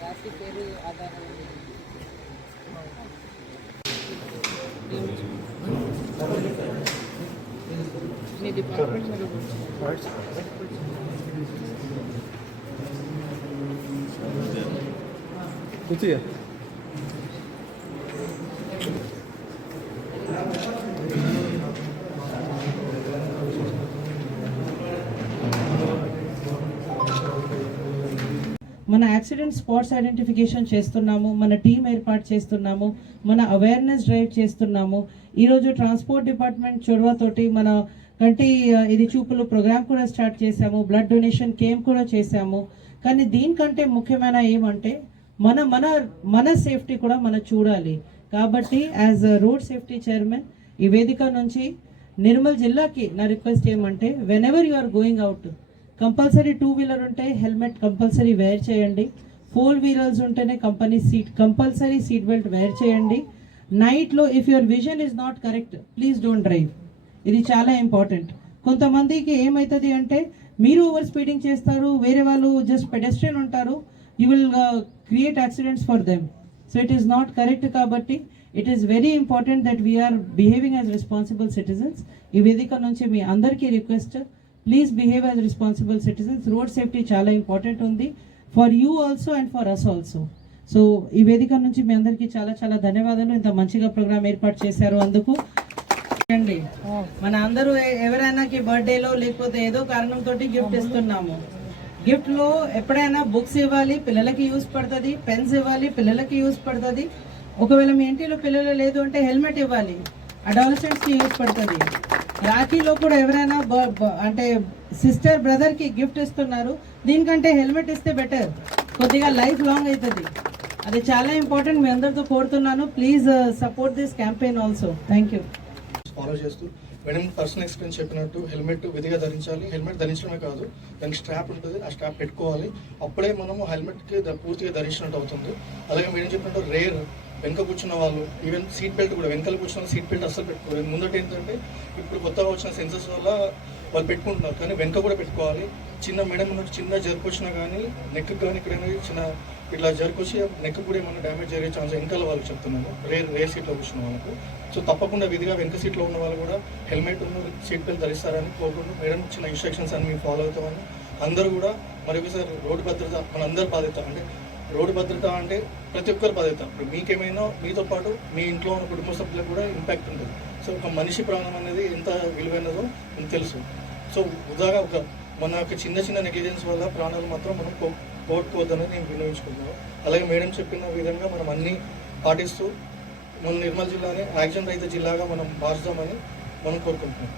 రాసి పేరు ఆధారం మీ డిపార్ట్మెంట్ కూర్చోయ్యా. మన యాక్సిడెంట్ స్పాట్స్ ఐడెంటిఫికేషన్ చేస్తున్నాము, మన టీం ఏర్పాటు చేస్తున్నాము, మన అవేర్నెస్ డ్రైవ్ చేస్తున్నాము. ఈరోజు ట్రాన్స్పోర్ట్ డిపార్ట్మెంట్ చొరవతోటి మన కంటి ఇది చూపులు ప్రోగ్రామ్ కూడా స్టార్ట్ చేశాము, బ్లడ్ డొనేషన్ క్యాంప్ కూడా చేశాము. కానీ దీనికంటే ముఖ్యమైన ఏమంటే మన మన మన సేఫ్టీ కూడా మనం చూడాలి. కాబట్టి యాజ్ రోడ్ సేఫ్టీ చైర్మన్ ఈ వేదిక నుంచి నిర్మల్ జిల్లాకి నా రిక్వెస్ట్ ఏమంటే whenever you are going out compulsory 2-వీలర్ ఉంటే హెల్మెట్ కంపల్సరీ వేర్ చేయండి. 4-వీలర్స్ ఉంటేనే కంపల్సరీ సీట్ బెల్ట్ వేర్ చేయండి. నైట్లో if your vision is not correct please don't drive. ఇది చాలా ఇంపార్టెంట్. కొంతమందికి ఏమవుతుంది అంటే మీరు ఓవర్ స్పీడింగ్ చేస్తారు, వేరే వాళ్ళు జస్ట్ పెడెస్ట్రియన్ ఉంటారు, you will create accidents for them. So it is not correct. కాబట్టి it is very important that we are behaving as responsible citizens. ఈ వేదిక నుంచి మీ అందరికీ request, please behave as responsible citizens. Road safety చాలా important ఉంది for you also and for us also. So ఈ వేదిక నుంచి మీ అందరికీ చాలా చాలా ధన్యవాదాలు. ఇంత మంచిగా ప్రోగ్రామ్ ఏర్పాటు చేశారు అందుకు. అండి మన అందరూ ఎవరైనాకి బర్త్డేలో లేకపోతే ఏదో కారణంతో గిఫ్ట్ ఇస్తున్నాము. గిఫ్ట్లో ఎప్పుడైనా బుక్స్ ఇవ్వాలి, పిల్లలకి యూజ్ పడుతుంది, పెన్స్ ఇవ్వాలి, పిల్లలకి యూజ్ పడుతుంది. ఒకవేళ మీ ఇంటిలో పిల్లలు లేదు అంటే హెల్మెట్ ఇవ్వాలి, అడాలసెంట్స్కి యూజ్ పడుతుంది. రాఖీలో కూడా ఎవరైనా అంటే సిస్టర్ బ్రదర్కి గిఫ్ట్ ఇస్తున్నారు, దీనికంటే హెల్మెట్ ఇస్తే బెటర్, కొద్దిగా లైఫ్ లాంగ్ అవుతుంది. అది చాలా ఇంపార్టెంట్. మీ అందరితో కోరుతున్నాను, please support this campaign also. Thank you. Follow చేస్తూ మేడం పర్సనల్ ఎక్స్పీరియన్స్ చెప్పినట్టు హెల్మెట్ విధిగా ధరించాలి. హెల్మెట్ ధరించడమే కాదు, దానికి స్ట్రాప్ ఉంటుంది, ఆ స్ట్రాప్ పెట్టుకోవాలి. అప్పుడే మనము హెల్మెట్కి పూర్తిగా ధరించినట్టు అవుతుంది. అలాగే మేడం చెప్పినట్టు రేర్ వెనక కూర్చున్న వాళ్ళు, ఈవెన్ సీట్ బెల్ట్ కూడా వెనకాల కూర్చున్న సీట్ బెల్ట్ అస్సలు పెట్టుకోవాలి. ముందట ఏంటంటే ఇప్పుడు కొత్తగా వచ్చిన సెన్సర్స్ వల్ల వాళ్ళు పెట్టుకుంటున్నారు, కానీ వెనక కూడా పెట్టుకోవాలి. చిన్న మేడం ఉన్నట్టు చిన్న జరుపు వచ్చినా కానీ నెక్ కానీ ఇక్కడైనా చిన్న ఇట్లా జరుకొచ్చి నెక్ కూడా ఏమైనా డ్యామేజ్ జరిగే ఛాన్స్ వెనకాల వాళ్ళకి చెప్తున్నాను, రేర్ సీట్లో కూర్చున్న వాళ్ళకు. సో తప్పకుండా విధిగా వెనక సీట్లో ఉన్న వాళ్ళు కూడా హెల్మెట్ సీట్ బెల్ట్ ధరిస్తారని కోరుకుంటూ మేడం ఇచ్చిన ఇన్స్ట్రక్షన్స్ అని మేము ఫాలో అవుతామని అందరూ కూడా. మరి ఒకసారి రోడ్డు భద్రత మనందరి బాధ్యత. అంటే రోడ్డు భద్రత అంటే ప్రతి ఒక్కరి బాధ్యత. ఇప్పుడు మీకేమైనా మీతో పాటు మీ ఇంట్లో ఉన్న కుటుంబ సభ్యులకు కూడా ఇంపాక్ట్ ఉంటుంది. సో ఒక మనిషి ప్రాణం అనేది ఎంత విలువైనదో మీకు తెలుసు. సో ఉదాగా మన యొక్క చిన్న చిన్న నెగ్లిజెన్స్ వల్ల ప్రాణాలు మాత్రం మనం పోగొట్టుకోవద్దని నేను వినియోగించుకుంటున్నాను. అలాగే మేడం చెప్పిన విధంగా మనం అన్నీ పాటిస్తూ మన నిర్మల్ జిల్లాని యాక్సిడెంట్ రహిత జిల్లాగా మనం మార్చుదామని మనం కోరుకుంటున్నాం.